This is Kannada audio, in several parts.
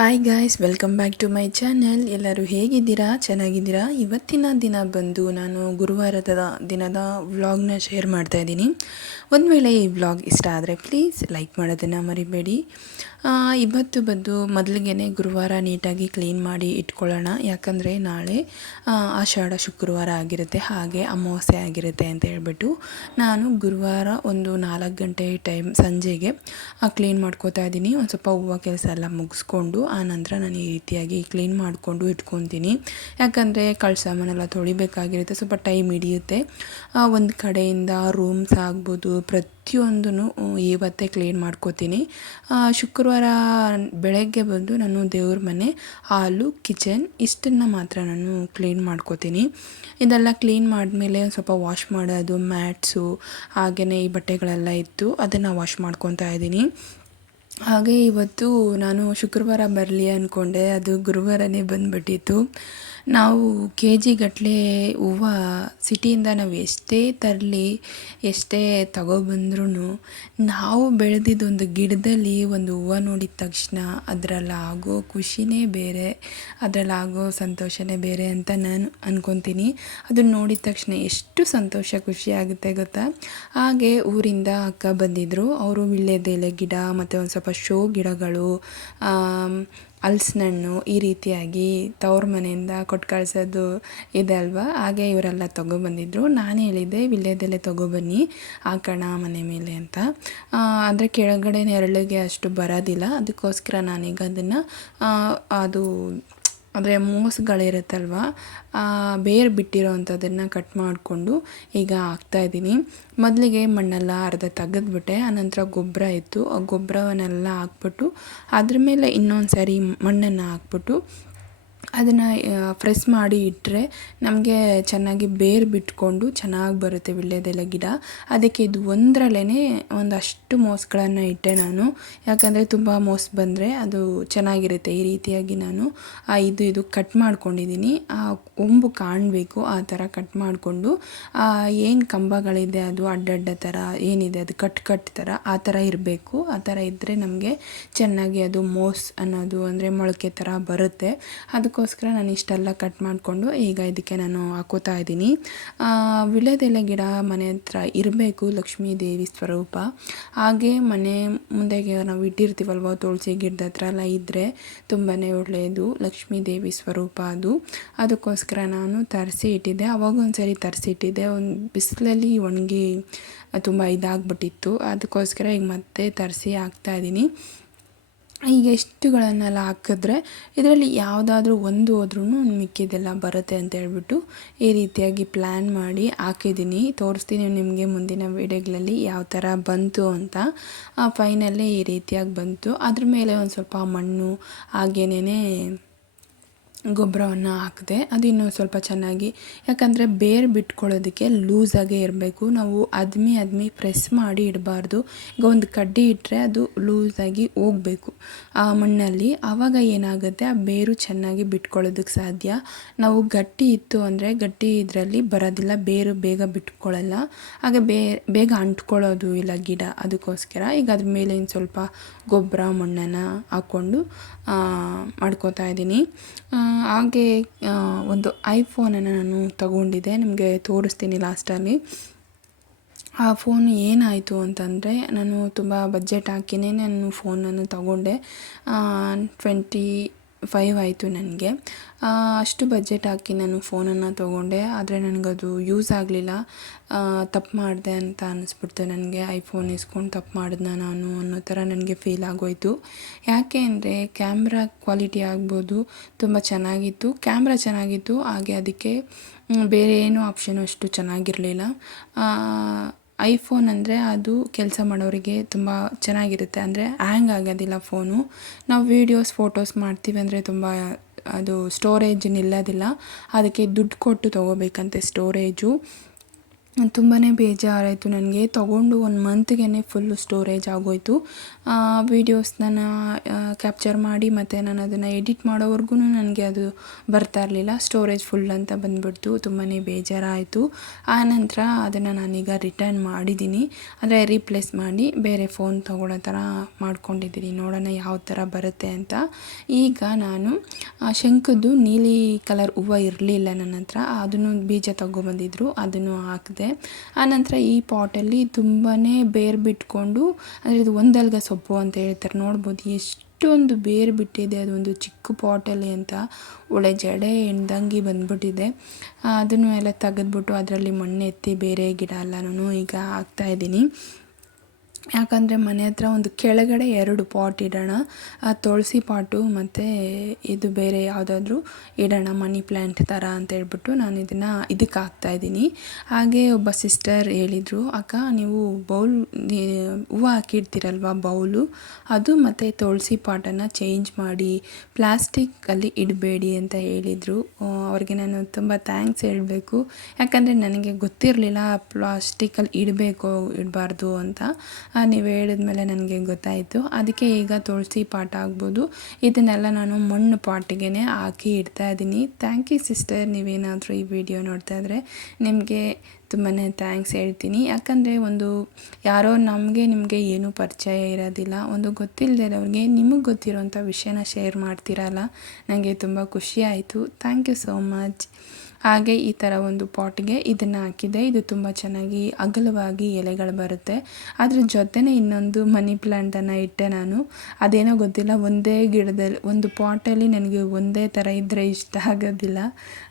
Hi guys welcome back to my channel ಎಲ್ಲರೂ ಹೇಗಿದ್ದೀರಾ? ಚೆನ್ನಾಗಿದ್ದೀರಾ? ಇವತ್ತಿನ ದಿನ ಬಂದು ನಾನು ಗುರುವಾರದ ದಿನದ ವ್ಲಾಗ್ನ ಶೇರ್ ಮಾಡ್ತಾ ಇದ್ದೀನಿ. ಒಂದು ವೇಳೆ ಈ ವ್ಲಾಗ್ ಇಷ್ಟ ಆದರೆ ಪ್ಲೀಸ್ ಲೈಕ್ ಮಾಡೋದನ್ನು ಮರಿಬೇಡಿ. ಇವತ್ತು ಬಂದು ಮೊದಲಿಗೆ ಗುರುವಾರ ನೀಟಾಗಿ ಕ್ಲೀನ್ ಮಾಡಿ ಇಟ್ಕೊಳ್ಳೋಣ. ಯಾಕಂದರೆ ನಾಳೆ ಆಷಾಢ ಶುಕ್ರವಾರ ಆಗಿರುತ್ತೆ. ಹಾಗೆ ಅಮಾವಾಸ್ಯೆ ಆಗಿರುತ್ತೆ ಅಂತ ಹೇಳ್ಬಿಟ್ಟು ನಾನು ಗುರುವಾರ ಒಂದು ನಾಲ್ಕು ಗಂಟೆ ಟೈಮ್ ಸಂಜೆಗೆ ಕ್ಲೀನ್ ಮಾಡ್ಕೋತಾ ಇದ್ದೀನಿ. ಒಂದು ಸ್ವಲ್ಪ ಹೂವು ಕೆಲಸ ಎಲ್ಲ ಮುಗಿಸ್ಕೊಂಡು, ಆ ನಂತರ ನಾನು ಈ ರೀತಿಯಾಗಿ ಕ್ಲೀನ್ ಮಾಡಿಕೊಂಡು ಇಟ್ಕೊತೀನಿ. ಯಾಕಂದರೆ ಕಳ್ಸಾಮಾನೆಲ್ಲ ತೊಳಿಬೇಕಾಗಿರುತ್ತೆ. ಸ್ವಲ್ಪ ಟೈಮ್ ಹಿಡಿಯುತ್ತೆ. ಒಂದು ಕಡೆಯಿಂದ ರೂಮ್ಸ್ ಆಗ್ಬೋದು ಪ್ರತಿಯೊಂದೂ ಇವತ್ತೇ ಕ್ಲೀನ್ ಮಾಡ್ಕೋತೀನಿ. ಶುಕ್ರವಾರ ಬೆಳಗ್ಗೆ ಬಂದು ನಾನು ದೇವ್ರ ಮನೆ, ಹಾಲು ಕಿಚನ್ ಇಷ್ಟನ್ನು ಮಾತ್ರ ನಾನು ಕ್ಲೀನ್ ಮಾಡ್ಕೋತೀನಿ. ಇದೆಲ್ಲ ಕ್ಲೀನ್ ಮಾಡಿದ್ಮೇಲೆ ಒಂದು ಸ್ವಲ್ಪ ವಾಶ್ ಮಾಡೋದು ಮ್ಯಾಟ್ಸು ಹಾಗೆಯೇ ಈ ಬಟ್ಟೆಗಳೆಲ್ಲ ಇತ್ತು ಅದನ್ನು ವಾಶ್ ಮಾಡ್ಕೊತಾ ಇದ್ದೀನಿ. ಹಾಗೆ ಇವತ್ತು ನಾನು ಶುಕ್ರವಾರ ಬರಲಿ ಅಂದ್ಕೊಂಡೆ ಅದು ಗುರುವಾರನೇ ಬಂದುಬಿಟ್ಟಿತ್ತು. ನಾವು ಕೆ ಜಿ ಗಟ್ಟಲೆ ಹೂವು ಸಿಟಿಯಿಂದ ನಾವು ಎಷ್ಟೇ ತರಲಿ, ಎಷ್ಟೇ ತಗೊಬಂದ್ರೂ ನಾವು ಬೆಳೆದಿದ್ದೊಂದು ಗಿಡದಲ್ಲಿ ಒಂದು ಹೂವು ನೋಡಿದ ತಕ್ಷಣ ಅದರಲ್ಲಿ ಆಗೋ ಖುಷಿನೇ ಬೇರೆ ಅದರಲ್ಲಾಗೋ ಸಂತೋಷನೇ ಬೇರೆ ಅಂತ ನಾನು ಅಂದ್ಕೊತೀನಿ ಅದನ್ನ ನೋಡಿದ ತಕ್ಷಣ ಎಷ್ಟು ಸಂತೋಷ, ಖುಷಿ ಆಗುತ್ತೆ ಗೊತ್ತಾ? ಹಾಗೆ ಊರಿಂದ ಅಕ್ಕ ಬಂದಿದ್ದರು ಅವರು ವೀಳ್ಯದೆಲೆ ಗಿಡ ಮತ್ತು ಒಂದು ಸ್ವಲ್ಪ ಶೋ ಗಿಡಗಳು ಹಲ್ಸಿನಣ್ಣು ಈ ರೀತಿಯಾಗಿ ತವ್ರ ಮನೆಯಿಂದ ಕೊಟ್ಟು ಕಳ್ಸೋದು ಇದೆ ಅಲ್ವಾ? ಹಾಗೆ ಇವರೆಲ್ಲ ತೊಗೊಬಂದಿದ್ರು. ನಾನು ಹೇಳಿದ್ದೆ, ವಿಳ್ಯದೆಲೆ ತೊಗೊಬನ್ನಿ, ಹಾಕೋಣ ಮನೆ ಮೇಲೆ ಅಂತ. ಅಂದರೆ ಕೆಳಗಡೆ ನೆರಳಿಗೆ ಅಷ್ಟು ಬರೋದಿಲ್ಲ. ಅದಕ್ಕೋಸ್ಕರ ನಾನೀಗ ಅದನ್ನು ಅದು ಅಂದರೆ ಮೋಸ್ಗಳಿರುತ್ತಲ್ವ ಬೇರು ಬಿಟ್ಟಿರೋ ಅಂಥದ್ದನ್ನು ಕಟ್ ಮಾಡಿಕೊಂಡು ಈಗ ಹಾಕ್ತಾಯಿದ್ದೀನಿ ಮೊದಲಿಗೆ ಮಣ್ಣೆಲ್ಲ ಅರ್ಧ ತೆಗೆದ್ಬಿಟ್ಟೆ, ಆನಂತರ ಗೊಬ್ಬರ ಇತ್ತು. ಆ ಗೊಬ್ಬರವನ್ನೆಲ್ಲ ಹಾಕ್ಬಿಟ್ಟು ಅದ್ರ ಮೇಲೆ ಇನ್ನೊಂದು ಸಾರಿ ಮಣ್ಣನ್ನು ಹಾಕ್ಬಿಟ್ಟು ಅದನ್ನು ಫ್ರೆಸ್ ಮಾಡಿ ಇಟ್ಟರೆ ನಮಗೆ ಚೆನ್ನಾಗಿ ಬೇರು ಬಿಟ್ಕೊಂಡು ಚೆನ್ನಾಗಿ ಬರುತ್ತೆ ವೀಳ್ಯದೆಲೆ ಗಿಡ. ಅದಕ್ಕೆ ಇದು ಒಂದರಲ್ಲೇ ಒಂದಷ್ಟು ಮೋಸ್ಗಳನ್ನು ಇಟ್ಟೆ ನಾನು. ಯಾಕಂದರೆ ತುಂಬ ಮೋಸ್ ಬಂದರೆ ಅದು ಚೆನ್ನಾಗಿರುತ್ತೆ ಈ ರೀತಿಯಾಗಿ ನಾನು. ಇದು ಇದು ಕಟ್ ಮಾಡ್ಕೊಂಡಿದ್ದೀನಿ ಆ, ಕೊಂಬು ಕಾಣಬೇಕು ಆ ಥರ ಕಟ್ ಮಾಡಿಕೊಂಡು. ಏನು ಕಂಬಗಳಿದೆ ಅದು ಅಡ್ಡಡ್ಡ ಥರ, ಏನಿದೆ ಅದು ಕಟ್ ಕಟ್ ಥರ, ಆ ಥರ ಇರಬೇಕು. ಆ ಥರ ಇದ್ದರೆ ನಮಗೆ ಚೆನ್ನಾಗಿ ಅದು ಮೋಸ್ ಅನ್ನೋದು ಅಂದರೆ ಮೊಳಕೆ ಥರ ಬರುತ್ತೆ. ಅದಕ್ಕೋಸ್ಕರ ನಾನು ಇಷ್ಟೆಲ್ಲ ಕಟ್ ಮಾಡಿಕೊಂಡು ಈಗ ಇದಕ್ಕೆ ನಾನು ಹಾಕೋತಾ ಇದ್ದೀನಿ. ವಿಳೆದೆಲೆ ಗಿಡ ಮನೆ ಹತ್ರ ಇರಬೇಕು ಲಕ್ಷ್ಮೀ ದೇವಿ ಸ್ವರೂಪ. ಹಾಗೆ ಮನೆ ಮುಂದೆಗೆ ನಾವು ಇಟ್ಟಿರ್ತೀವಲ್ವ ತುಳಸಿ ಗಿಡದ ಹತ್ರ ಎಲ್ಲ ಇದ್ದರೆ ತುಂಬಾ ಒಳ್ಳೆಯದು ಲಕ್ಷ್ಮೀ ದೇವಿ ಸ್ವರೂಪ ಅದು. ಅದಕ್ಕೋಸ್ಕರ ನಾನು ತರಿಸಿ ಇಟ್ಟಿದ್ದೆ. ಅವಾಗ ಒಂದು ಸರಿ ತರಿಸಿ ಇಟ್ಟಿದ್ದೆ. ಒಂದು ಬಿಸಿಲಲ್ಲಿ ಒಣಗಿ ತುಂಬ ಇದಾಗ್ಬಿಟ್ಟಿತ್ತು. ಅದಕ್ಕೋಸ್ಕರ ಈಗ ಮತ್ತೆ ತರಿಸಿ ಹಾಕ್ತಾಯಿದ್ದೀನಿ ಈಗ ಇಷ್ಟುಗಳನ್ನೆಲ್ಲ ಹಾಕಿದ್ರೆ ಇದರಲ್ಲಿ ಯಾವುದಾದ್ರೂ ಒಂದು ಹೋದ್ರೂ ಮಿಕ್ಕಿದೆಲ್ಲ ಬರುತ್ತೆ ಅಂತ ಹೇಳ್ಬಿಟ್ಟು ಈ ರೀತಿಯಾಗಿ ಪ್ಲ್ಯಾನ್ ಮಾಡಿ ಹಾಕಿದ್ದೀನಿ. ತೋರಿಸ್ತೀನಿ ನಿಮಗೆ ಮುಂದಿನ ವೀಡಿಯೋಗಳಲ್ಲಿ ಯಾವ ಥರ ಬಂತು ಅಂತ. ಫೈನಲ್ಲೇ ಈ ರೀತಿಯಾಗಿ ಬಂತು. ಅದ್ರ ಮೇಲೆ ಒಂದು ಸ್ವಲ್ಪ ಮಣ್ಣು ಹಾಗೇನೇ ಗೊಬ್ಬರವನ್ನು ಹಾಕಿದೆ, ಅದು ಇನ್ನೂ ಸ್ವಲ್ಪ ಚೆನ್ನಾಗಿ, ಯಾಕಂದರೆ ಬೇರು ಬಿಟ್ಕೊಳ್ಳೋದಕ್ಕೆ ಲೂಸಾಗೇ ಇರಬೇಕು. ನಾವು ಅದ್ಮಿ ಅದ್ಮಿ ಪ್ರೆಸ್ ಮಾಡಿ ಇಡಬಾರ್ದು. ಈಗ ಒಂದು ಕಡ್ಡಿ ಇಟ್ಟರೆ ಅದು ಲೂಸಾಗಿ ಹೋಗಬೇಕು. ಆ ಮಣ್ಣಲ್ಲಿ ಆವಾಗ ಏನಾಗುತ್ತೆ, ಆ ಬೇರು ಚೆನ್ನಾಗಿ ಬಿಟ್ಕೊಳ್ಳೋದಕ್ಕೆ ಸಾಧ್ಯ. ನಾವು ಗಟ್ಟಿ ಇತ್ತು ಅಂದರೆ ಗಟ್ಟಿ ಇದರಲ್ಲಿ ಬರೋದಿಲ್ಲ, ಬೇರು ಬೇಗ ಬಿಟ್ಕೊಳ್ಳಲ್ಲ. ಹಾಗೆ ಬೇ, ಬೇಗ ಅಂಟ್ಕೊಳ್ಳೋದು ಇಲ್ಲ ಗಿಡ ಅದಕ್ಕೋಸ್ಕರ. ಈಗ ಅದ್ರ ಮೇಲೆ ಇನ್ನು ಸ್ವಲ್ಪ ಗೊಬ್ಬರ, ಮಣ್ಣನ್ನು ಹಾಕ್ಕೊಂಡು ಮಾಡ್ಕೋತಾ ಇದ್ದೀನಿ. ಹಾಗೆ ಒಂದು ಐಫೋನನ್ನು ನಾನು ತಗೊಂಡಿದ್ದೆ. ನಿಮಗೆ ತೋರಿಸ್ತೀನಿ ಲಾಸ್ಟಲ್ಲಿ ಆ ಫೋನ್ ಏನಾಯಿತು ಅಂತಂದರೆ ನಾನು ತುಂಬ ಬಜೆಟ್ ಹಾಕಿನೇ ನಾನು ಫೋನನ್ನು ತಗೊಂಡೆ. ಟ್ವೆಂಟಿ ಫೈವ್ ಆಯಿತು ನನಗೆ. ಅಷ್ಟು ಬಜೆಟ್ ಹಾಕಿ ನಾನು ಫೋನನ್ನು ತೊಗೊಂಡೆ. ಆದರೆ ನನಗದು ಯೂಸ್ ಆಗಲಿಲ್ಲ. ತಪ್ಪು ಮಾಡಿದೆ ಅಂತ ಅನ್ನಿಸ್ಬಿಡ್ತು ನನಗೆ. ಐಫೋನ್ ಇಸ್ಕೊಂಡು ತಪ್ಪು ಮಾಡಿದ್ನ ನಾನು ಅನ್ನೋ ಥರ ನನಗೆ ಫೀಲ್ ಆಗೋಯಿತು. ಯಾಕೆ ಅಂದರೆ ಕ್ಯಾಮ್ರಾ ಕ್ವಾಲಿಟಿ ಆಗ್ಬೋದು, ತುಂಬ ಚೆನ್ನಾಗಿತ್ತು. ಕ್ಯಾಮ್ರಾ ಚೆನ್ನಾಗಿತ್ತು, ಹಾಗೆ ಅದಕ್ಕೆ ಬೇರೆ ಏನೂ ಆಪ್ಷನ್ ಅಷ್ಟು ಚೆನ್ನಾಗಿರಲಿಲ್ಲ. ಐಫೋನ್ ಅಂದರೆ ಅದು ಕೆಲಸ ಮಾಡೋರಿಗೆ ತುಂಬ ಚೆನ್ನಾಗಿರುತ್ತೆ. ಅಂದರೆ ಹ್ಯಾಂಗ್ ಆಗೋದಿಲ್ಲ ಫೋನು. ನಾವು ವೀಡಿಯೋಸ್ ಫೋಟೋಸ್ ಮಾಡ್ತೀವಿ ಅಂದರೆ ತುಂಬ ಅದು ಸ್ಟೋರೇಜ್ ನಿಲ್ಲೋದಿಲ್ಲ ಅದಕ್ಕೆ ದುಡ್ಡು ಕೊಟ್ಟು ತೊಗೋಬೇಕಂತೆ ಸ್ಟೋರೇಜು ತುಂಬಾ ಬೇಜಾರಾಯಿತು ನನಗೆ. ತೊಗೊಂಡು ಒಂದು ಮಂತ್ಗೆ ಫುಲ್ಲು ಸ್ಟೋರೇಜ್ ಆಗೋಯಿತು. ವೀಡಿಯೋಸ್ನ ಕ್ಯಾಪ್ಚರ್ ಮಾಡಿ ಮತ್ತು ನಾನು ಅದನ್ನು ಎಡಿಟ್ ಮಾಡೋವರೆಗೂ ನನಗೆ ಅದು ಬರ್ತಾ ಇರಲಿಲ್ಲ. ಸ್ಟೋರೇಜ್ ಫುಲ್ ಅಂತ ಬಂದುಬಿಡ್ತು. ತುಂಬಾ ಬೇಜಾರಾಯಿತು. ಆ ನಂತರ ಅದನ್ನು ನಾನೀಗ ರಿಟರ್ನ್ ಮಾಡಿದ್ದೀನಿ ಅಂದರೆ ರೀಪ್ಲೇಸ್ ಮಾಡಿ ಬೇರೆ ಫೋನ್ ತೊಗೊಳ್ಳೋ ಥರ ಮಾಡ್ಕೊಂಡಿದ್ದೀನಿ ನೋಡೋಣ ಯಾವ ಥರ ಬರುತ್ತೆ ಅಂತ. ಈಗ ನಾನು ಆ ಶಂಖದ್ದು ನೀಲಿ ಕಲರ್ ಹೂವು ಇರಲಿಲ್ಲ ನನ್ನ ಹತ್ರ, ಅದನ್ನು ಬೀಜ ತಗೊಬಂದಿದ್ರು, ಅದನ್ನು ಹಾಕಿದೆ. ಆನಂತರ ಈ ಪಾಟಲ್ಲಿ ತುಂಬಾ ಬೇರು ಬಿಟ್ಕೊಂಡು, ಅಂದರೆ ಇದು ಒಂದಲ್ಗ ಸೊಪ್ಪು ಅಂತ ಹೇಳ್ತಾರೆ, ನೋಡ್ಬೋದು ಎಷ್ಟೊಂದು ಬೇರು ಬಿಟ್ಟಿದೆ ಅದೊಂದು ಚಿಕ್ಕ ಪಾಟಲ್ಲಿ ಅಂತ ಒಳ್ಳೆ ಜಡೆ ಎಣ್ದಂಗಿ ಬಂದ್ಬಿಟ್ಟಿದೆ. ಅದನ್ನು ಎಲ್ಲ ತೆಗೆದ್ಬಿಟ್ಟು ಅದರಲ್ಲಿ ಮಣ್ಣೆತ್ತಿ ಬೇರೆ ಗಿಡ ಎಲ್ಲನೂ ಈಗ ಹಾಕ್ತಾಯಿದ್ದೀನಿ ಯಾಕಂದರೆ ಮನೆ ಹತ್ರ ಒಂದು ಕೆಳಗಡೆ ಎರಡು ಪಾಟ್ ಇಡೋಣ. ಆ ತುಳಸಿ ಪಾಟು ಮತ್ತು ಇದು ಬೇರೆ ಯಾವುದಾದ್ರೂ ಇಡೋಣ, ಮನಿ ಪ್ಲ್ಯಾಂಟ್ ಥರ ಅಂತ ಹೇಳ್ಬಿಟ್ಟು ನಾನು ಇದನ್ನು ಇದಕ್ಕೆ ಹಾಕ್ತಾಯಿದ್ದೀನಿ ಹಾಗೆ ಒಬ್ಬ ಸಿಸ್ಟರ್ ಹೇಳಿದರು, ಅಕ್ಕ, ನೀವು ಬೌಲ್ ಹೂವು ಹಾಕಿಡ್ತೀರಲ್ವ ಬೌಲು? ಅದು ಮತ್ತು ತುಳಸಿ ಪಾಟನ್ನು ಚೇಂಜ್ ಮಾಡಿ ಪ್ಲಾಸ್ಟಿಕ್ಕಲ್ಲಿ ಇಡಬೇಡಿ ಅಂತ ಹೇಳಿದರು. ಅವ್ರಿಗೆ ನಾನು ತುಂಬ ಥ್ಯಾಂಕ್ಸ್ ಹೇಳಬೇಕು. ಯಾಕಂದರೆ ನನಗೆ ಗೊತ್ತಿರಲಿಲ್ಲ ಪ್ಲಾಸ್ಟಿಕಲ್ಲಿ ಇಡಬೇಕು, ಇಡಬಾರ್ದು ಅಂತ. ನೀವು ಹೇಳಿದ ಮೇಲೆ ನನಗೆ ಗೊತ್ತಾಯಿತು. ಅದಕ್ಕೆ ಈಗ ತುಳಸಿ ಪಾಟ್ ಆಗ್ಬೋದು. ಇದನ್ನೆಲ್ಲ ನಾನು ಮಣ್ಣು ಪಾಟಿಗೆ ಹಾಕಿ ಇಡ್ತಾ ಇದ್ದೀನಿ ಥ್ಯಾಂಕ್ ಯು ಸಿಸ್ಟರ್ ನೀವೇನಾದರೂ ಈ ವಿಡಿಯೋ ನೋಡ್ತಾ ಇದ್ದರೆ ನಿಮಗೆ ತುಂಬಾ ಥ್ಯಾಂಕ್ಸ್ ಹೇಳ್ತೀನಿ. ಯಾಕಂದರೆ ಒಂದು ಯಾರೋ ನಮಗೆ ನಿಮಗೆ ಏನೂ ಪರಿಚಯ ಇರೋದಿಲ್ಲ. ಒಂದು ಗೊತ್ತಿಲ್ಲದೆ ನಿಮಗೆ ಗೊತ್ತಿರೋಂಥ ವಿಷಯನ ಶೇರ್ ಮಾಡ್ತೀರಲ್ಲ ನನಗೆ ತುಂಬ ಖುಷಿ ಆಯಿತು. ಥ್ಯಾಂಕ್ ಯು ಸೋ ಮಚ್ ಹಾಗೆ ಈ ಥರ ಒಂದು ಪಾಟ್ಗೆ ಇದನ್ನು ಹಾಕಿದೆ. ಇದು ತುಂಬ ಚೆನ್ನಾಗಿ ಅಗಲವಾಗಿ ಎಲೆಗಳು ಬರುತ್ತೆ. ಅದ್ರ ಜೊತೆನೇ ಇನ್ನೊಂದು ಮನಿ ಪ್ಲ್ಯಾಂಟನ್ನು ಇಟ್ಟೆ ನಾನು. ಅದೇನೋ ಗೊತ್ತಿಲ್ಲ, ಒಂದೇ ಗಿಡದಲ್ಲಿ, ಒಂದು ಪಾಟಲ್ಲಿ ನನಗೆ ಒಂದೇ ಥರ ಇದ್ದರೆ ಇಷ್ಟ ಆಗೋದಿಲ್ಲ.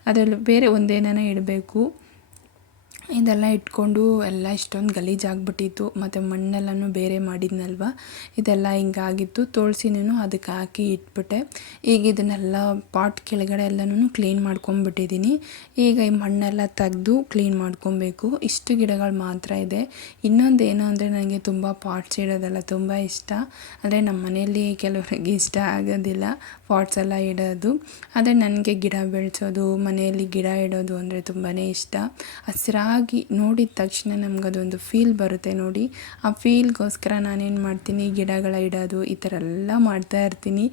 ಅದರಲ್ಲಿ ಬೇರೆ ಒಂದೇನೋ ಇಡಬೇಕು. ಇದೆಲ್ಲ ಇಟ್ಕೊಂಡು ಎಲ್ಲ ಇಷ್ಟೊಂದು ಗಲೀಜಾಗ್ಬಿಟ್ಟಿತ್ತು ಮತ್ತು ಮಣ್ಣೆಲ್ಲನೂ ಬೇರೆ ಮಾಡಿದ್ನಲ್ವ? ಇದೆಲ್ಲ ಹಿಂಗಾಗಿತ್ತು. ತುಳಸಿನೂ ಅದಕ್ಕೆ ಹಾಕಿ ಇಟ್ಬಿಟ್ಟೆ. ಈಗ ಇದನ್ನೆಲ್ಲ ಪಾಟ್ ಕೆಳಗಡೆ ಎಲ್ಲನೂ ಕ್ಲೀನ್ ಮಾಡ್ಕೊಂಬಿಟ್ಟಿದ್ದೀನಿ ಈಗ ಈ ಮಣ್ಣೆಲ್ಲ ತೆಗೆದು ಕ್ಲೀನ್ ಮಾಡ್ಕೊಬೇಕು. ಇಷ್ಟು ಗಿಡಗಳು ಮಾತ್ರ ಇದೆ. ಇನ್ನೊಂದು ಏನು ಅಂದರೆ ನನಗೆ ತುಂಬ ಪಾಟ್ಸ್ ಇಡೋದೆಲ್ಲ ತುಂಬ ಇಷ್ಟ. ಅಂದರೆ ನಮ್ಮ ಮನೆಯಲ್ಲಿ ಕೆಲವರಿಗೆ ಇಷ್ಟ ಆಗೋದಿಲ್ಲ ಪಾಟ್ಸ್ ಎಲ್ಲ ಇಡೋದು. ಆದರೆ ನನಗೆ ಗಿಡ ಬೆಳೆಸೋದು, ಮನೆಯಲ್ಲಿ ಗಿಡ ಇಡೋದು ಅಂದರೆ ತುಂಬಾ ಇಷ್ಟ. ಹಸಿರಾಗಿ ಆಗಿ ನೋಡಿದ ತಕ್ಷಣ ನಮಗದೊಂದು ಫೀಲ್ ಬರುತ್ತೆ ನೋಡಿ. ಆ ಫೀಲ್ಗೋಸ್ಕರ ನಾನೇನು ಮಾಡ್ತೀನಿ? ಗಿಡಗಳ ಇಡೋದು, ಈ ಥರ ಎಲ್ಲ ಮಾಡ್ತಾ ಇರ್ತೀನಿ.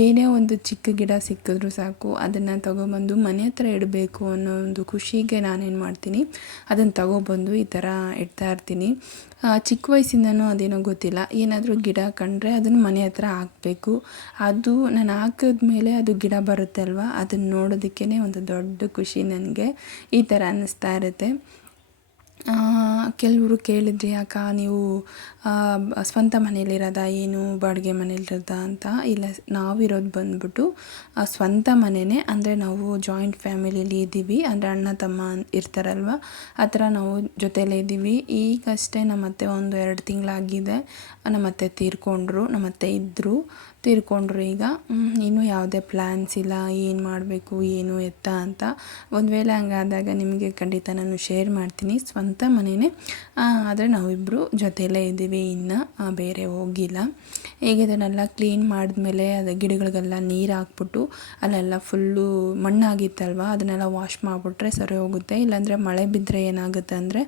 ಏನೇ ಒಂದು ಚಿಕ್ಕ ಗಿಡ ಸಿಕ್ಕಿದ್ರೂ ಸಾಕು, ಅದನ್ನು ತೊಗೊಬಂದು ಮನೆ ಹತ್ರ ಇಡಬೇಕು ಅನ್ನೋ ಒಂದು ಖುಷಿಗೆ ನಾನೇನು ಮಾಡ್ತೀನಿ? ಅದನ್ನು ತೊಗೊಬಂದು ಈ ಥರ ಇಡ್ತಾ ಇರ್ತೀನಿ. ಚಿಕ್ಕ ವಯಸ್ಸಿಂದನೂ ಅದೇನೋ ಗೊತ್ತಿಲ್ಲ. ಏನಾದರೂ ಗಿಡ ಕಂಡ್ರೆ ಅದನ್ನು ಮನೆ ಹತ್ರ ಹಾಕಬೇಕು. ಅದು ನಾನು ಹಾಕಿದ್ಮೇಲೆ ಅದು ಗಿಡ ಬರುತ್ತೆ ಅಲ್ವಾ? ಅದನ್ನು ನೋಡೋದಕ್ಕೇ ಒಂದು ದೊಡ್ಡ ಖುಷಿ ನನಗೆ. ಈ ಥರ ಅನ್ನಿಸ್ತಾ ಇರುತ್ತೆ. ಕೆಲವರು ಕೇಳಿದ್ರಿ, ಅಕ್ಕ, ನೀವು ಸ್ವಂತ ಮನೇಲಿರೋದ ಏನು ಬಾಡಿಗೆ ಮನೇಲಿರೋದಾ ಅಂತ. ಇಲ್ಲ, ನಾವಿರೋದು ಬಂದ್ಬಿಟ್ಟು ಸ್ವಂತ ಮನೆಯೇ ಅಂದರೆ ನಾವು ಜಾಯಿಂಟ್ ಫ್ಯಾಮಿಲಿಯಲ್ಲಿ ಇದ್ದೀವಿ. ಅಂದರೆ ಅಣ್ಣ, ತಮ್ಮ ಇರ್ತಾರಲ್ವ? ಆ ಥರ ನಾವು ಜೊತೆಯಲ್ಲೇ ಇದ್ದೀವಿ. ಈಗಷ್ಟೇ ನಮ್ಮ ಅತ್ತೆ ಒಂದು ಎರಡು ತಿಂಗಳಾಗಿದೆ. ನಮ್ಮ ಅತ್ತೆ ತೀರ್ಕೊಂಡ್ರು ನಮ್ಮ ಅತ್ತೆ ಇದ್ದರು. ತೀರ್ಕೊಂಡ್ರು ಈಗ. ಇನ್ನೂ ಯಾವುದೇ ಪ್ಲ್ಯಾನ್ಸ್ ಇಲ್ಲ. ಏನು ಮಾಡಬೇಕು, ಏನು ಎತ್ತ ಅಂತ. ಒಂದು ವೇಳೆ ಹಂಗಾದಾಗ ನಿಮಗೆ ಖಂಡಿತ ನಾನು ಶೇರ್ ಮಾಡ್ತೀನಿ ಸ್ವಂತ ಮನೆಯೇ ಆದರೆ ನಾವಿಬ್ಬರು ಜೊತೆಯಲ್ಲೇ ಇದ್ದೀವಿ. ಇನ್ನು ಬೇರೆ ಹೋಗಿಲ್ಲ. ಈಗ ಇದನ್ನೆಲ್ಲ ಕ್ಲೀನ್ ಮಾಡಿದ್ಮೇಲೆ ಅದು ಗಿಡಗಳಿಗೆಲ್ಲ ನೀರು ಹಾಕ್ಬಿಟ್ಟು ಅಲ್ಲೆಲ್ಲ ಫುಲ್ಲು ಮಣ್ಣಾಗಿತ್ತಲ್ವ? ಅದನ್ನೆಲ್ಲ ವಾಶ್ ಮಾಡಿಬಿಟ್ರೆ ಸರಿ ಹೋಗುತ್ತೆ. ಇಲ್ಲಾಂದರೆ ಮಳೆ ಬಿದ್ದರೆ ಏನಾಗುತ್ತೆ ಅಂದರೆ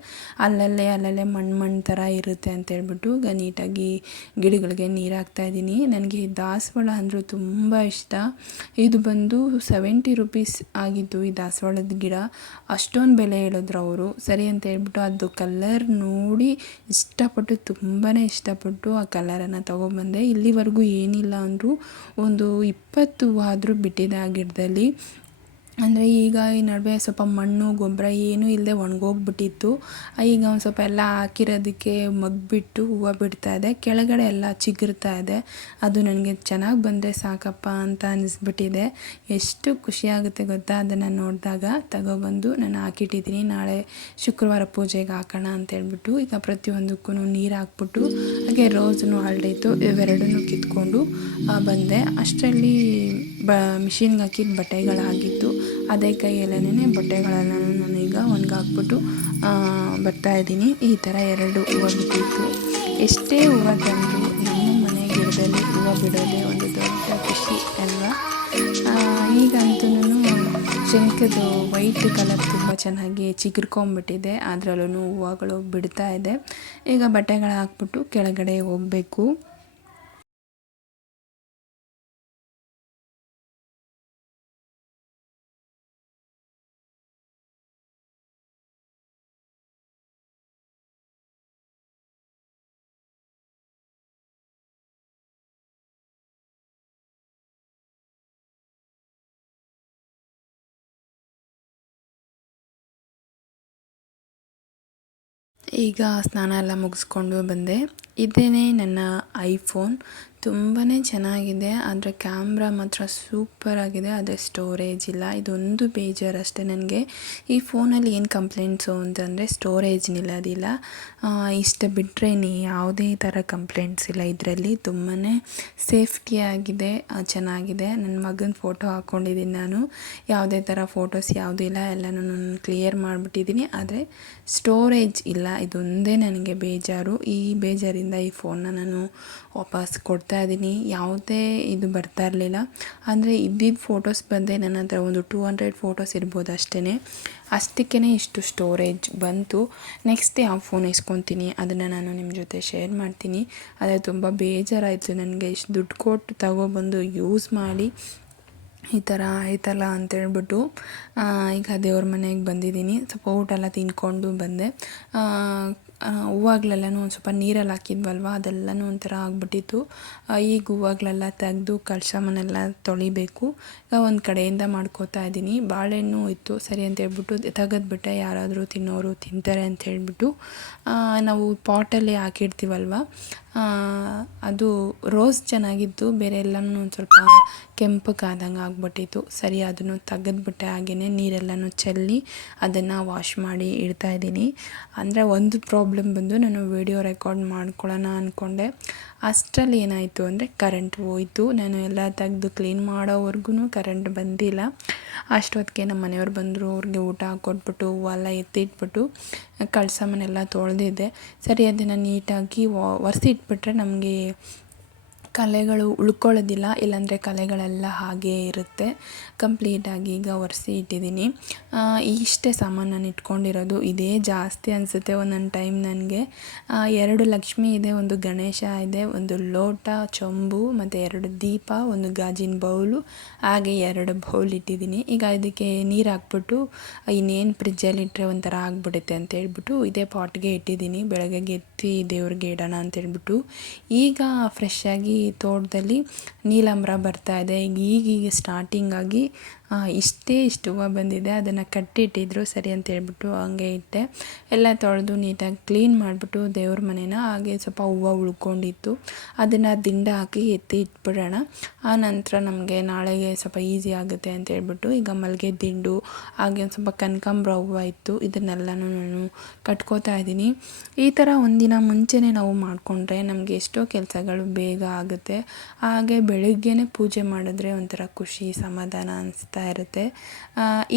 ಅಲ್ಲಲ್ಲೇ ಅಲ್ಲಲ್ಲೇ ಮಣ್ಣು ಮಣ್ಣು ಥರ ಇರುತ್ತೆ ಅಂತ ಹೇಳ್ಬಿಟ್ಟು ಈಗ ನೀಟಾಗಿ ಗಿಡಗಳಿಗೆ ನೀರು ಹಾಕ್ತಾಯಿದ್ದೀನಿ ನನಗೆ ದಾಸವಾಳ ಅಂದರೆ ತುಂಬ ಇಷ್ಟ. ಇದು ಬಂದು ಸೆವೆಂಟಿ ರುಪೀಸ್ ಆಗಿತ್ತು ಈ ದಾಸವಾಳದ ಗಿಡ. ಅಷ್ಟೊಂದು ಬೆಲೆ ಹೇಳಿದ್ರು ಅವರು. ಸರಿ ಅಂತ ಹೇಳ್ಬಿಟ್ಟು ಅದು ಕಲರ್ ನೋಡಿ ಇಷ್ಟಪಟ್ಟು ತುಂಬಾ ಇಷ್ಟಪಟ್ಟು ಆ ಕಲರನ್ನು ತೊಗೊಬಂದೆ. ಇಲ್ಲಿವರೆಗೂ ಏನಿಲ್ಲ ಅಂದರೂ ಒಂದು ಇಪ್ಪತ್ತು ಆದರೂ ಬಿಟ್ಟಿದೆ ಗಿಡದಲ್ಲಿ. ಅಂದರೆ ಈಗ ಈ ನಡುವೆ ಸ್ವಲ್ಪ ಮಣ್ಣು, ಗೊಬ್ಬರ ಏನೂ ಇಲ್ಲದೆ ಒಣಗೋಗ್ಬಿಟ್ಟಿತ್ತು. ಈಗ ಒಂದು ಸ್ವಲ್ಪ ಎಲ್ಲ ಹಾಕಿರೋದಕ್ಕೆ ಮಗ್ಬಿಟ್ಟು ಹೂವು ಬಿಡ್ತಾ ಇದೆ. ಕೆಳಗಡೆ ಎಲ್ಲ ಚಿಗುರ್ತಾ ಇದೆ. ಅದು ನನಗೆ ಚೆನ್ನಾಗಿ ಬಂದರೆ ಸಾಕಪ್ಪ ಅಂತ ಅನ್ನಿಸ್ಬಿಟ್ಟಿದೆ ಎಷ್ಟು ಖುಷಿಯಾಗುತ್ತೆ ಗೊತ್ತಾ? ಅದನ್ನು ನೋಡಿದಾಗ ತಗೊಬಂದು ನಾನು ಹಾಕಿಟ್ಟಿದ್ದೀನಿ. ನಾಳೆ ಶುಕ್ರವಾರ ಪೂಜೆಗೆ ಹಾಕೋಣ ಅಂತ ಹೇಳ್ಬಿಟ್ಟು ಈಗ ಪ್ರತಿಯೊಂದಕ್ಕೂ ನೀರು ಹಾಕ್ಬಿಟ್ಟು ಹಾಗೆ ರೋಸನ್ನು ಹರಡಿತ್ತು ಇವೆರಡನ್ನೂ ಕಿತ್ಕೊಂಡು ಬಂದೆ. ಅಷ್ಟರಲ್ಲಿ ಬ, ಮಿಷಿನ್ಗೆ ಹಾಕಿದ ಬಟ್ಟೆಗಳಾಗಿತ್ತು. ಅದೇ ಕೈಯಲ್ಲೇ ಬಟ್ಟೆಗಳೆಲ್ಲ ನಾನೀಗ ಒಣಗಾಕ್ಬಿಟ್ಟು ಬರ್ತಾಯಿದ್ದೀನಿ ಈ ಥರ ಎರಡು ಹೂವು ಬಿಟ್ಟಿತ್ತು ಎಷ್ಟೇ ಹೂವು ತಂದು ನಮ್ಮ ಮನೆ ಗಿಡದಲ್ಲಿ ಹೂವು ಬಿಡೋದೇ ಒಂದು ದೊಡ್ಡ ಖುಷಿ, ಅಲ್ವಾ? ಈಗಂತೂ ಶಂಖದ್ದು ವೈಟ್ ಕಲರ್ ತುಂಬ ಚೆನ್ನಾಗಿ ಚಿಗುರ್ಕೊಂಬಿಟ್ಟಿದೆ ಅದರಲ್ಲೂ ಹೂವುಗಳು ಬಿಡ್ತಾ ಇದೆ. ಈಗ ಬಟ್ಟೆಗಳು ಹಾಕ್ಬಿಟ್ಟು ಕೆಳಗಡೆ ಹೋಗಬೇಕು. ಈಗ ಸ್ನಾನ ಎಲ್ಲ ಮುಗಿಸ್ಕೊಂಡು ಬಂದೆ. ಇದೇನೇ ನನ್ನ ಐಫೋನ್. ತುಂಬಾ ಚೆನ್ನಾಗಿದೆ. ಆದರೆ ಕ್ಯಾಮ್ರಾ ಮಾತ್ರ ಸೂಪರ್ ಆಗಿದೆ. ಆದರೆ ಸ್ಟೋರೇಜ್ ಇಲ್ಲ. ಇದೊಂದು ಬೇಜಾರು ಅಷ್ಟೇ ನನಗೆ. ಈ ಫೋನಲ್ಲಿ ಏನು ಕಂಪ್ಲೇಂಟ್ಸು ಅಂತಂದರೆ ಸ್ಟೋರೇಜ್ ನಿಲ್ಲೋದಿಲ್ಲ ಇಷ್ಟು ಬಿಟ್ಟರೆ ನೀ ಯಾವುದೇ ಥರ ಕಂಪ್ಲೇಂಟ್ಸ್ ಇಲ್ಲ. ಇದರಲ್ಲಿ ತುಂಬಾ ಸೇಫ್ಟಿಯಾಗಿದೆ ಚೆನ್ನಾಗಿದೆ. ನನ್ನ ಮಗನ ಫೋಟೋ ಹಾಕ್ಕೊಂಡಿದ್ದೀನಿ ನಾನು. ಯಾವುದೇ ಥರ ಫೋಟೋಸ್ ಯಾವುದೂ ಇಲ್ಲ. ಎಲ್ಲನೂ ನಾನು ಕ್ಲಿಯರ್ ಮಾಡಿಬಿಟ್ಟಿದ್ದೀನಿ ಆದರೆ ಸ್ಟೋರೇಜ್ ಇಲ್ಲ. ಇದೊಂದೇ ನನಗೆ ಬೇಜಾರು. ಈ ಬೇಜಾರಿಂದ ಈ ಫೋನ್ನ ನಾನು ವಾಪಸ್ ಕೊಡ್ತಾ ಇದ್ದೀನಿ. ಯಾವುದೇ ಇದು ಬರ್ತಾ ಇರಲಿಲ್ಲ. ಅಂದರೆ ಇದ್ದಿದ್ದ ಫೋಟೋಸ್ ಬಂದೆ ನನ್ನ ಹತ್ರ ಒಂದು ಟೂ ಹಂಡ್ರೆಡ್ ಫೋಟೋಸ್ ಇರ್ಬೋದು ಅಷ್ಟೇ ಅಷ್ಟಕ್ಕೇ ಇಷ್ಟು ಸ್ಟೋರೇಜ್ ಬಂತು. ನೆಕ್ಸ್ಟ್ ಯಾವ ಫೋನ್ ಇಸ್ಕೊತೀನಿ? ಅದನ್ನು ನಾನು ನಿಮ್ಮ ಜೊತೆ ಶೇರ್ ಮಾಡ್ತೀನಿ. ಆದರೆ ತುಂಬ ಬೇಜಾರಾಯಿತು ನನಗೆ. ಇಷ್ಟು ದುಡ್ಡು ಕೊಟ್ಟು ತಗೊಬಂದು ಯೂಸ್ ಮಾಡಿ ಈ ಥರ ಆಯ್ತಲ್ಲ ಅಂತೇಳ್ಬಿಟ್ಟು ಈಗ ದೇವ್ರ ಮನೆಗೆ ಬಂದಿದ್ದೀನಿ. ಸ್ವಲ್ಪ ಊಟ ಎಲ್ಲ ತಿನ್ಕೊಂಡು ಬಂದೆ. ಹೂವಾಗ್ಲೆಲ್ಲನೂ ಒಂದು ಸ್ವಲ್ಪ ನೀರಲ್ಲಿ ಹಾಕಿದ್ವಲ್ವ? ಅದೆಲ್ಲನೂ ಒಂಥರ ಆಗಿಬಿಟ್ಟಿತ್ತು. ಈಗ ಹೂವಾಗ್ಲೆಲ್ಲ ತೆಗೆದು ಕಳಶ ಮನೆಲ್ಲ ತೊಳಿಬೇಕು. ಈಗ ಒಂದು ಕಡೆಯಿಂದ ಮಾಡ್ಕೋತಾ ಇದ್ದೀನಿ. ಬಾಳೆಹಣ್ಣು ಇತ್ತು, ಸರಿ ಅಂತ ಹೇಳ್ಬಿಟ್ಟು ತೆಗೆದ್ಬಿಟ್ಟೆ. ಯಾರಾದರೂ ತಿನ್ನೋರು ತಿಂತಾರೆ ಅಂತ ಹೇಳಿಬಿಟ್ಟು ನಾವು ಪಾಟಲ್ಲಿ ಹಾಕಿರ್ತೀವಲ್ವ? ಅದು ರೋಸ್ ಚೆನ್ನಾಗಿತ್ತು ಬೇರೆ ಎಲ್ಲನೂ ಒಂದು ಸ್ವಲ್ಪ ಕೆಂಪಗಾದಂಗೆ ಆಗಿಬಿಟ್ಟಿತ್ತು. ಸರಿ, ಅದನ್ನು ತೆಗೆದ್ಬಿಟ್ಟೆ ಹಾಗೆಯೇ ನೀರೆಲ್ಲನೂ ಚೆಲ್ಲಿ ಅದನ್ನು ವಾಶ್ ಮಾಡಿ ಇಡ್ತಾ ಇದ್ದೀನಿ. ಅಂದರೆ ಒಂದು ಪ್ರಾಬ್ಲಮ್ ಬಂದು ನಾನು ವೀಡಿಯೋ ರೆಕಾರ್ಡ್ ಮಾಡ್ಕೊಳ್ಳೋಣ ಅಂದ್ಕೊಂಡೆ ಅಷ್ಟರಲ್ಲಿ ಏನಾಯಿತು ಅಂದರೆ ಕರೆಂಟ್ ಹೋಯಿತು. ನಾನು ಎಲ್ಲ ತೆಗೆದು ಕ್ಲೀನ್ ಮಾಡೋವರೆಗೂ ಕರೆಂಟ್ ಬಂದಿಲ್ಲ. ಅಷ್ಟೊತ್ತಿಗೆ ನಮ್ಮ ಮನೆಯವ್ರು ಬಂದರು, ಅವ್ರಿಗೆ ಊಟ ಹಾಕ್ಕೊಟ್ಬಿಟ್ಟು ಹೂವೆಲ್ಲ ಎತ್ತಿಟ್ಬಿಟ್ಟು, ಕಳಸ ಮನೆಲ್ಲ ತೊಳೆದಿದ್ದೆ. ಸರಿ, ಅದನ್ನು ನೀಟಾಗಿ ಒರೆಸಿ ಇಟ್ಬಿಟ್ರೆ ನಮಗೆ ಕಲೆಗಳು ಉಳ್ಕೊಳ್ಳೋದಿಲ್ಲ, ಇಲ್ಲಾಂದರೆ ಕಲೆಗಳೆಲ್ಲ ಹಾಗೇ ಇರುತ್ತೆ. ಕಂಪ್ಲೀಟಾಗಿ ಈಗ ಒರೆಸಿ ಇಟ್ಟಿದ್ದೀನಿ. ಇಷ್ಟೇ ಸಾಮಾನು ನಾನು ಇಟ್ಕೊಂಡಿರೋದು. ಇದೇ ಜಾಸ್ತಿ ಅನಿಸುತ್ತೆ ಒಂದೊಂದು ಟೈಮ್ ನನಗೆ. ಎರಡು ಲಕ್ಷ್ಮಿ ಇದೆ, ಒಂದು ಗಣೇಶ ಇದೆ, ಒಂದು ಲೋಟ, ಚೊಂಬು, ಮತ್ತು ಎರಡು ದೀಪ, ಒಂದು ಗಾಜಿನ ಬೌಲು, ಹಾಗೆ ಎರಡು ಬೌಲ್ ಇಟ್ಟಿದ್ದೀನಿ. ಈಗ ಇದಕ್ಕೆ ನೀರು ಹಾಕ್ಬಿಟ್ಟು, ಇನ್ನೇನು ಫ್ರಿಜ್ಜಲ್ಲಿ ಇಟ್ಟರೆ ಒಂಥರ ಆಗಿಬಿಡುತ್ತೆ ಅಂತ ಹೇಳ್ಬಿಟ್ಟು ಇದೇ ಪಾಟ್ಗೆ ಇಟ್ಟಿದ್ದೀನಿ. ಬೆಳಗ್ಗೆ ಎತ್ತಿ ದೇವ್ರಿಗೆ ಇಡೋಣ ಅಂತ ಹೇಳ್ಬಿಟ್ಟು. ಈಗ ಫ್ರೆಶ್ಶಾಗಿ ತೋಟದಲ್ಲಿ ನೀಲಾಂಬ್ರ ಬರ್ತಾ ಇದೆ. ಈಗೀಗ ಸ್ಟಾರ್ಟಿಂಗ್ ಆಗಿ ಇಷ್ಟೇ ಇಷ್ಟು ಹೂವು ಬಂದಿದೆ, ಅದನ್ನು ಕಟ್ಟಿಟ್ಟಿದ್ರು ಸರಿ ಅಂತ ಹೇಳ್ಬಿಟ್ಟು ಹಂಗೆ ಇಟ್ಟೆ. ಎಲ್ಲ ತೊಳೆದು ನೀಟಾಗಿ ಕ್ಲೀನ್ ಮಾಡಿಬಿಟ್ಟು ದೇವ್ರ ಮನೇನ ಹಾಗೆ ಸ್ವಲ್ಪ ಹೂವು ಉಳ್ಕೊಂಡಿತ್ತು. ಅದನ್ನು ದಿಂಡ ಹಾಕಿ ಎತ್ತಿ ಇಟ್ಬಿಡೋಣ. ಆ ನಂತರ ನಮಗೆ ನಾಳೆಗೆ ಸ್ವಲ್ಪ ಈಸಿ ಆಗುತ್ತೆ ಅಂತ ಹೇಳ್ಬಿಟ್ಟು ಈಗ ಮಲ್ಲಿಗೆ ದಿಂಡು, ಹಾಗೆ ಒಂದು ಸ್ವಲ್ಪ ಕನಕಾಂಬ್ರ ಹೂವು ಇತ್ತು. ಇದನ್ನೆಲ್ಲನೂ ನಾನು ಕಟ್ಕೋತಾ ಇದ್ದೀನಿ. ಈ ಥರ ಒಂದಿನ ಮುಂಚೆನೇ ನಾವು ಮಾಡಿಕೊಂಡ್ರೆ ನಮಗೆ ಎಷ್ಟೋ ಕೆಲಸಗಳು ಬೇಗ ಆಗುತ್ತೆ. ಹಾಗೆ ಬೆಳಗ್ಗೆನೇ ಪೂಜೆ ಮಾಡಿದ್ರೆ ಒಂಥರ ಖುಷಿ, ಸಮಾಧಾನ ಅನಿಸ್ತಾ ಇರುತ್ತೆ.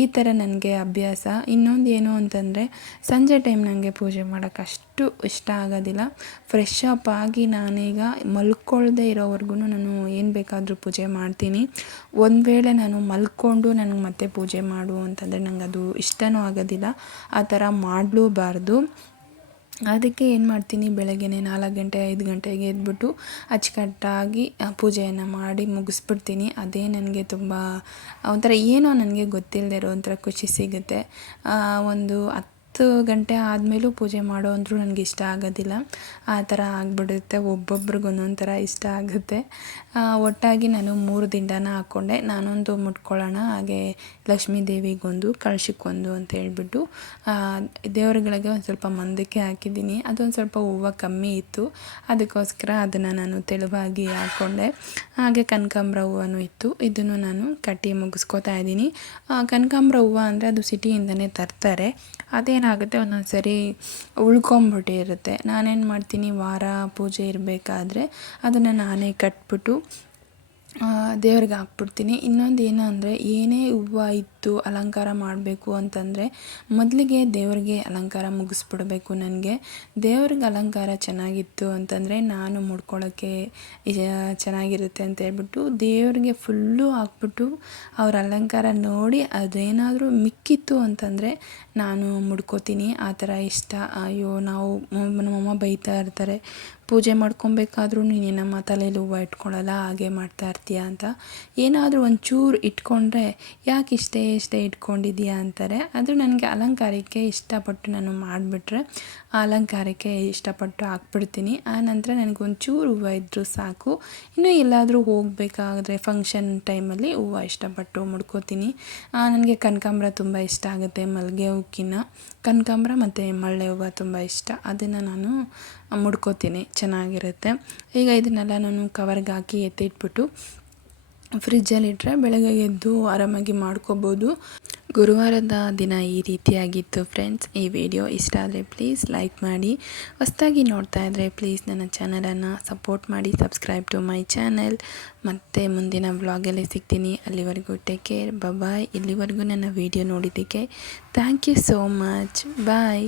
ಈ ಥರ ನನಗೆ ಅಭ್ಯಾಸ. ಇನ್ನೊಂದು ಏನು ಅಂತಂದರೆ, ಸಂಜೆ ಟೈಮ್ ನನಗೆ ಪೂಜೆ ಮಾಡೋಕ್ಕೆ ಅಷ್ಟು ಇಷ್ಟ ಆಗೋದಿಲ್ಲ. ಫ್ರೆಶ್ ಅಪ್ ಆಗಿ ನಾನೀಗ ಮಲ್ಕೊಳ್ಳದೆ ಇರೋವರೆಗೂ ನಾನು ಏನು ಬೇಕಾದರೂ ಪೂಜೆ ಮಾಡ್ತೀನಿ. ಒಂದು ವೇಳೆ ನಾನು ಮಲ್ಕೊಂಡು ನನಗೆ ಮತ್ತೆ ಪೂಜೆ ಮಾಡು ಅಂತಂದರೆ ನನಗೆ ಅದು ಇಷ್ಟವೂ ಆಗೋದಿಲ್ಲ. ಆ ಥರ ಮಾಡಲೂಬಾರ್ದು. ಅದಕ್ಕೆ ಏನು ಮಾಡ್ತೀನಿ, ಬೆಳಗ್ಗೆನೇ ನಾಲ್ಕು ಗಂಟೆ, ಐದು ಗಂಟೆಗೆ ಎದ್ಬಿಟ್ಟು ಅಚ್ಚುಕಟ್ಟಾಗಿ ಪೂಜೆಯನ್ನು ಮಾಡಿ ಮುಗಿಸ್ಬಿಡ್ತೀನಿ. ಅದೇ ನನಗೆ ತುಂಬ, ಒಂಥರ ಏನೋ ನನಗೆ ಗೊತ್ತಿಲ್ಲದೆ ಇರೋ ಒಂಥರ ಖುಷಿ ಸಿಗುತ್ತೆ. ಒಂದು ಹತ್ತು ಹತ್ತು ಗಂಟೆ ಆದಮೇಲೂ ಪೂಜೆ ಮಾಡೋ ಅಂದರೂ ನನಗೆ ಇಷ್ಟ ಆಗೋದಿಲ್ಲ. ಆ ಥರ ಆಗಿಬಿಡುತ್ತೆ. ಒಬ್ಬೊಬ್ರಿಗೆ ಒಂದೊಂದು ಥರ ಇಷ್ಟ ಆಗುತ್ತೆ. ಒಟ್ಟಾಗಿ ನಾನು ಮೂರು ದಿಂಡನ ಹಾಕ್ಕೊಂಡೆ ನಾನೊಂದು ಮುಟ್ಕೊಳ್ಳೋಣ, ಹಾಗೆ ಲಕ್ಷ್ಮೀ ದೇವಿಗೊಂದು ಕಳಶಕ್ಕೊಂದು ಅಂತ ಹೇಳಿಬಿಟ್ಟು ದೇವರುಗಳಿಗೆ ಒಂದು ಸ್ವಲ್ಪ ಮಂದಕ್ಕೆ ಹಾಕಿದ್ದೀನಿ. ಅದೊಂದು ಸ್ವಲ್ಪ ಹೂವು ಕಮ್ಮಿ ಇತ್ತು. ಅದಕ್ಕೋಸ್ಕರ ಅದನ್ನು ನಾನು ತೆಳುವಾಗಿ ಹಾಕ್ಕೊಂಡೆ ಹಾಗೆ ಕನಕಾಂಬ್ರ ಹೂವನು ಇತ್ತು. ಇದನ್ನು ನಾನು ಕಟ್ಟಿ ಮುಗಿಸ್ಕೋತಾ ಇದ್ದೀನಿ. ಕನಕಾಂಬ್ರ ಹೂವು ಅಂದರೆ ಅದು ಸಿಟಿಯಿಂದನೇ ತರ್ತಾರೆ. ಅದೇನು ಆಗುತ್ತೆ ಒಂದೊಂದು ಸರಿ ಉಳ್ಕೊಂಬಿಟ್ಟಿರುತ್ತೆ ನಾನೇನು ಮಾಡ್ತೀನಿ ವಾರ ಪೂಜೆ ಇರಬೇಕಾದ್ರೆ ಅದನ್ನು ನಾನೇ ಕಟ್ಬಿಟ್ಟು ದೇವ್ರಿಗೆ ಹಾಕ್ಬಿಡ್ತೀನಿ. ಇನ್ನೊಂದು ಏನು ಅಂದರೆ, ಏನೇ ಹೂವು ಇತ್ತು ಅಲಂಕಾರ ಮಾಡಬೇಕು ಅಂತಂದರೆ, ಮೊದಲಿಗೆ ದೇವರಿಗೆ ಅಲಂಕಾರ ಮುಗಿಸ್ಬಿಡ್ಬೇಕು ನನಗೆ. ದೇವ್ರಿಗೆ ಅಲಂಕಾರ ಚೆನ್ನಾಗಿತ್ತು ಅಂತಂದರೆ, ನಾನು ಮುಡ್ಕೊಳ್ಳೋಕ್ಕೆ ಚೆನ್ನಾಗಿರುತ್ತೆ ಅಂತ ಹೇಳ್ಬಿಟ್ಟು, ದೇವ್ರಿಗೆ ಫುಲ್ಲು ಹಾಕ್ಬಿಟ್ಟು, ಅವ್ರ ಅಲಂಕಾರ ನೋಡಿ ಅದೇನಾದರೂ ಮಿಕ್ಕಿತ್ತು ಅಂತಂದರೆ, ನಾನು ಮುಡ್ಕೋತೀನಿ. ಆ ಥರ ಇಷ್ಟ. ಅಯ್ಯೋ, ನಾವು ನಮ್ಮಮ್ಮ ಬೈತಾ ಇರ್ತಾರೆ. ಪೂಜೆ ಮಾಡ್ಕೊಬೇಕಾದ್ರೂ ನೀನೇನಮ್ಮ ತಲೆಯಲ್ಲಿ ಹೂವು ಇಟ್ಕೊಳ್ಳಲ್ಲ ಹಾಗೆ ಮಾಡ್ತಾ ಇರ್ತೀಯ ಅಂತ. ಏನಾದರೂ ಒಂಚೂರು ಇಟ್ಕೊಂಡ್ರೆ ಯಾಕೆ ಇಷ್ಟೇ ಇಷ್ಟೇ ಇಟ್ಕೊಂಡಿದ್ದೀಯಾ ಅಂತಾರೆ. ಅದು ನನಗೆ ಅಲಂಕಾರಕ್ಕೆ ಇಷ್ಟಪಟ್ಟು ನಾನು ಮಾಡಿಬಿಟ್ರೆ ಆ ಅಲಂಕಾರಕ್ಕೆ ಇಷ್ಟಪಟ್ಟು ಹಾಕ್ಬಿಡ್ತೀನಿ. ಆ ನಂತರ ನನಗೆ ಒಂಚೂರು ಹೂವು ಇದ್ದರೂ ಸಾಕು. ಇನ್ನು ಎಲ್ಲಾದರೂ ಹೋಗಬೇಕಾದ್ರೆ ಫಂಕ್ಷನ್ ಟೈಮಲ್ಲಿ ಹೂವು ಇಷ್ಟಪಟ್ಟು ಮುಡ್ಕೋತೀನಿ. ನನಗೆ ಕನಕಾಂಬ್ರ ತುಂಬ ಇಷ್ಟ ಆಗುತ್ತೆ, ಮಲ್ಲಿಗೆ ಹೂಕಿನ. ಕನಕಾಂಬ್ರ ಮತ್ತು ಮಳ್ಳೆ ಹೂವು ತುಂಬ ಇಷ್ಟ. ಅದನ್ನು ನಾನು ಮುಡ್ಕೋತೀನಿ, ಚೆನ್ನಾಗಿರುತ್ತೆ. ಈಗ ಇದನ್ನೆಲ್ಲ ನಾನು ಕವರ್ಗೆ ಹಾಕಿ ಎತ್ತಿಟ್ಬಿಟ್ಟು ಫ್ರಿಜ್ಜಲ್ಲಿಟ್ಟರೆ ಬೆಳಗ್ಗೆ ಎದ್ದು ಆರಾಮಾಗಿ ಮಾಡ್ಕೋಬೋದು. ಗುರುವಾರದ ದಿನ ಈ ರೀತಿಯಾಗಿತ್ತು ಫ್ರೆಂಡ್ಸ್. ಈ ವಿಡಿಯೋ ಇಷ್ಟ ಆದರೆ ಪ್ಲೀಸ್ ಲೈಕ್ ಮಾಡಿ. ಹೊಸದಾಗಿ ನೋಡ್ತಾ ಇದ್ದರೆ ಪ್ಲೀಸ್ ನನ್ನ ಚಾನಲನ್ನು ಸಪೋರ್ಟ್ ಮಾಡಿ, ಸಬ್ಸ್ಕ್ರೈಬ್ ಟು ಮೈ ಚಾನಲ್. ಮತ್ತು ಮುಂದಿನ ವ್ಲಾಗಲ್ಲಿ ಸಿಗ್ತೀನಿ. ಅಲ್ಲಿವರೆಗೂ ಟೇಕ್ ಕೇರ್. ಬಾಯ್ ಇಲ್ಲಿವರೆಗೂ ನನ್ನ ವಿಡಿಯೋ ನೋಡಿದ್ದಕ್ಕೆ thank you so much. Bye.